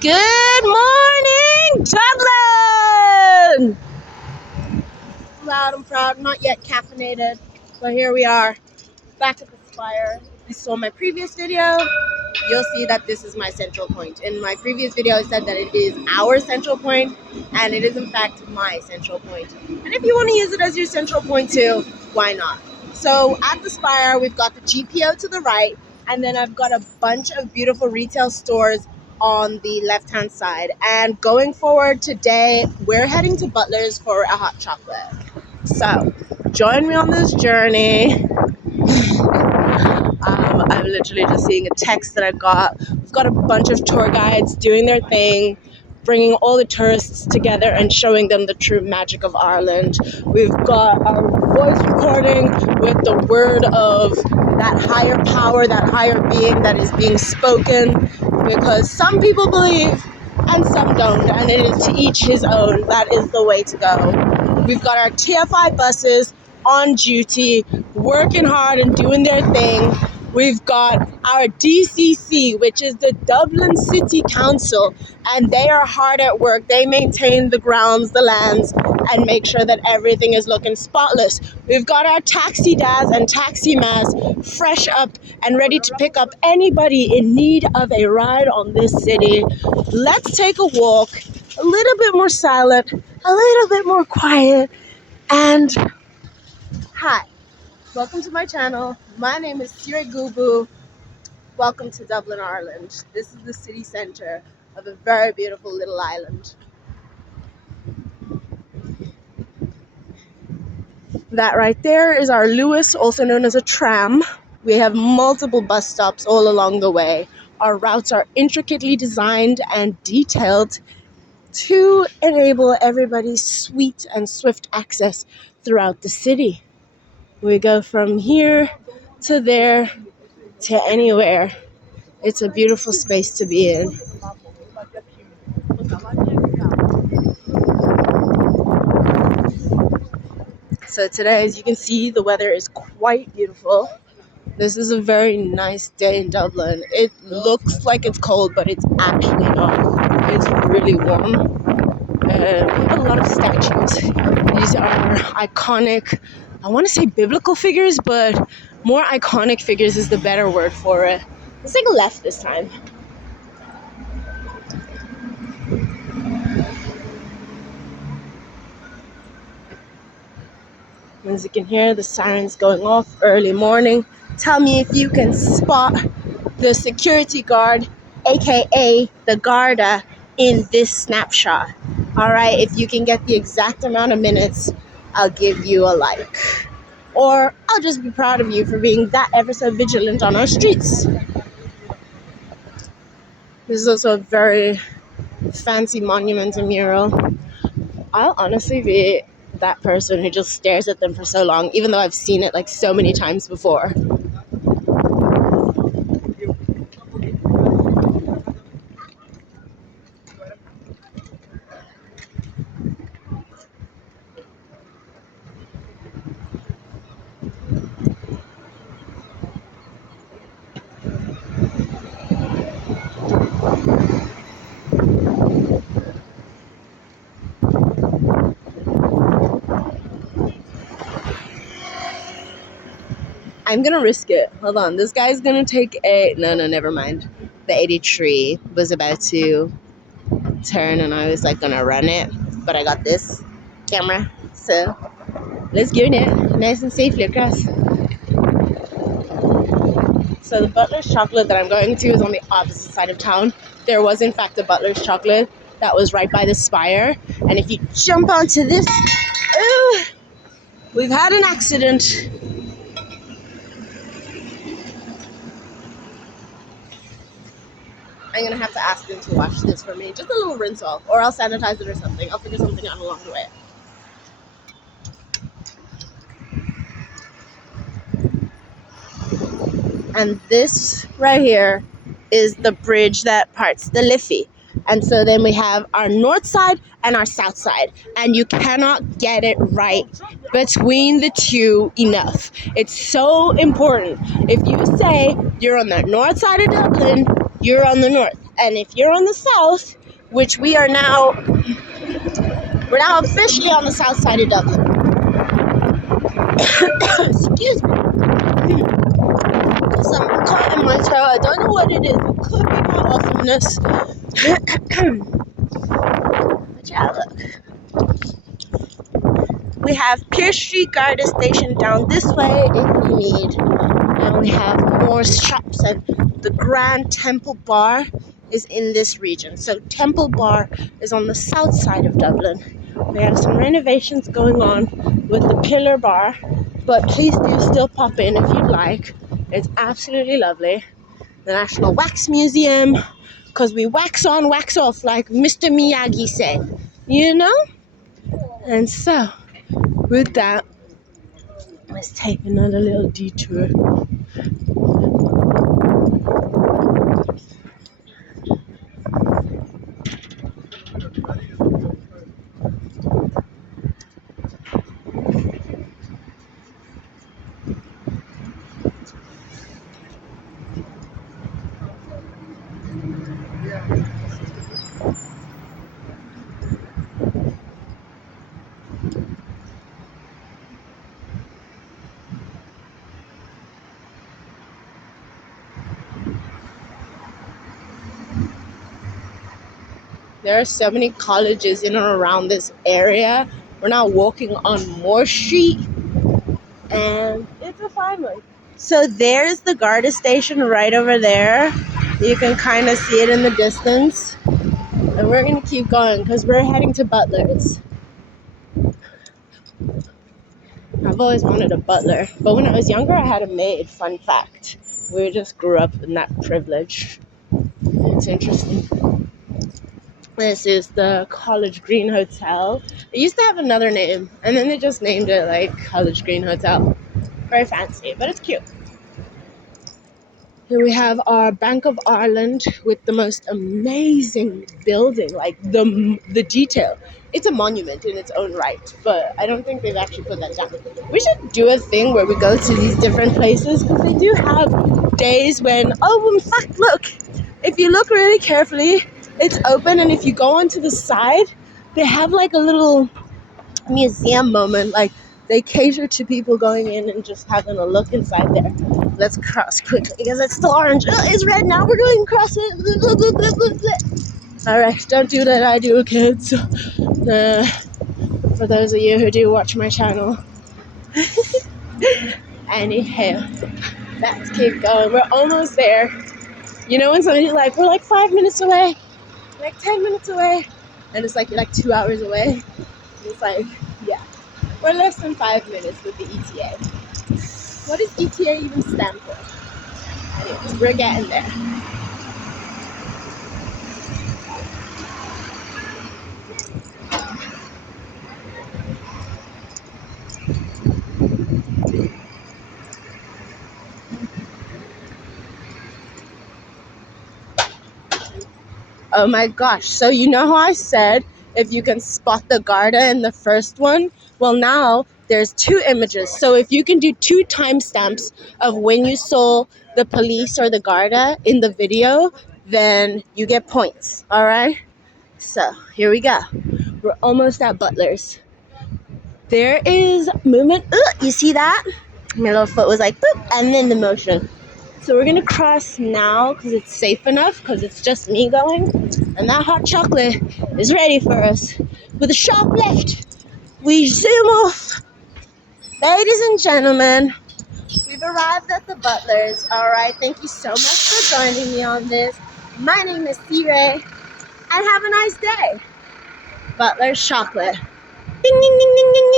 Good morning, Dublin! Loud and proud, not yet caffeinated, but here we are, back at the Spire. I saw my previous video. You'll see that this is my central point. In my previous video, I said that it is our central point, and it is in fact my central point. And if you want to use it as your central point too, why not? So at the Spire, we've got the GPO to the right, and then I've got a bunch of beautiful retail stores on the left-hand side. And going forward today, we're heading to Butlers for a hot chocolate. So join me on this journey. I'm literally just seeing a text that I got. We've got a bunch of tour guides doing their thing, bringing all the tourists together and showing them the true magic of Ireland. We've got our voice recording with the word of that higher power, that higher being that is being spoken, because some people believe and some don't, and it is to each his own. That is the way to go. We've got our TFI buses on duty, working hard and doing their thing. We've got our DCC, which is the Dublin City Council, and they are hard at work. They maintain the grounds, the lands, and make sure that everything is looking spotless. We've got our taxi dads and taxi mas fresh up and ready to pick up anybody in need of a ride on this city. Let's take a walk, a little bit more silent, a little bit more quiet, and hi. Welcome to my channel. My name is Siri Gubu. Welcome to Dublin, Ireland. This is the city centre of a very beautiful little island. That right there is our Lewis, also known as a tram. We have multiple bus stops all along the way. Our routes are intricately designed and detailed to enable everybody's sweet and swift access throughout the city. We go from here to there to anywhere. It's a beautiful space to be in. So today, as you can see, the weather is quite beautiful. This is a very nice day in Dublin. It looks like it's cold, but it's actually not. It's really warm. We have a lot of statues. These are iconic, I want to say biblical figures, but more iconic figures is the better word for it. Let's take a left this time. As you can hear, the sirens going off early morning. Tell me if you can spot the security guard, aka the Garda, in this snapshot. Alright, if you can get the exact amount of minutes, I'll give you a like. Or I'll just be proud of you for being that ever so vigilant on our streets. This is also a very fancy monument and mural. I'll honestly be that person who just stares at them for so long, even though I've seen it like so many times before. I'm gonna risk it. Hold on. This guy's gonna take a... No, never mind. The 83 was about to turn and I was like gonna run it. But I got this camera. So let's go now. Nice and safely across. So the Butlers Chocolate that I'm going to is on the opposite side of town. There was in fact a Butlers Chocolate that was right by the Spire. And if you jump onto this... we've had an accident. I'm gonna have to ask them to wash this for me. Just a little rinse off, or I'll sanitize it or something. I'll figure something out along the way. And this right here is the bridge that parts the Liffey. And so then we have our north side and our south side. And you cannot get it right between the two enough. It's so important. If you say you're on the north side of Dublin, you're on the north. And if you're on the south, which we're now officially on the south side of Dublin. Excuse me. Some caught in my throat. I don't know what it is. It could be my awesomeness. But yeah, look. We have Pierce Street Garda Station down this way if you need. And we have more shops, and the Grand Temple Bar is in this region. So Temple Bar is on the south side of Dublin. We have some renovations going on with the Pillar Bar, but please do still pop in if you'd like. It's absolutely lovely. The National Wax Museum, because we wax on, wax off, like Mr. Miyagi said, you know? And so, with that, let's take another little detour. There are so many colleges in and around this area. We're now walking on Moore Street, and it's a fine one. So there's the Garda station right over there. You can kind of see it in the distance. And we're going to keep going because we're heading to Butlers. I've always wanted a butler, but when I was younger, I had a maid. Fun fact. We just grew up in that privilege. It's interesting. This is the College Green Hotel. It used to have another name, and then they just named it like College Green Hotel. Very fancy, but it's cute. Here we have our Bank of Ireland with the most amazing building, like the detail. It's a monument in its own right, but I don't think they've actually put that down. We should do a thing where we go to these different places, because they do have days when, in fact, look, if you look really carefully, it's open, and if you go onto the side, they have like a little museum moment, like they cater to people going in and just having a look inside there. Let's cross quickly because it's still orange. It's red now. We're going to cross it. All right, don't do that. I do, kids. For those of you who do watch my channel. Anyhow, let's keep going. We're almost there. You know when somebody's like, we're like 5 minutes away, like 10 minutes away, and it's like you're like 2 hours away. It's like, yeah, we're less than 5 minutes with the ETA. What does ETA even stand for? Anyways, we're getting there. Oh my gosh, so you know how I said if you can spot the Garda in the first one? Well, now there's 2 images. So if you can do 2 timestamps of when you saw the police or the Garda in the video, then you get points, all right? So here we go. We're almost at Butlers. There is movement. You see that? My little foot was like, boop, and then the motion. So we're going to cross now because it's safe enough, because it's just me going. And that hot chocolate is ready for us. With a sharp left, we zoom off. Ladies and gentlemen, we've arrived at the Butlers. All right, thank you so much for joining me on this. My name is C-Ray, and have a nice day. Butlers Chocolate. Ding, ding, ding, ding, ding.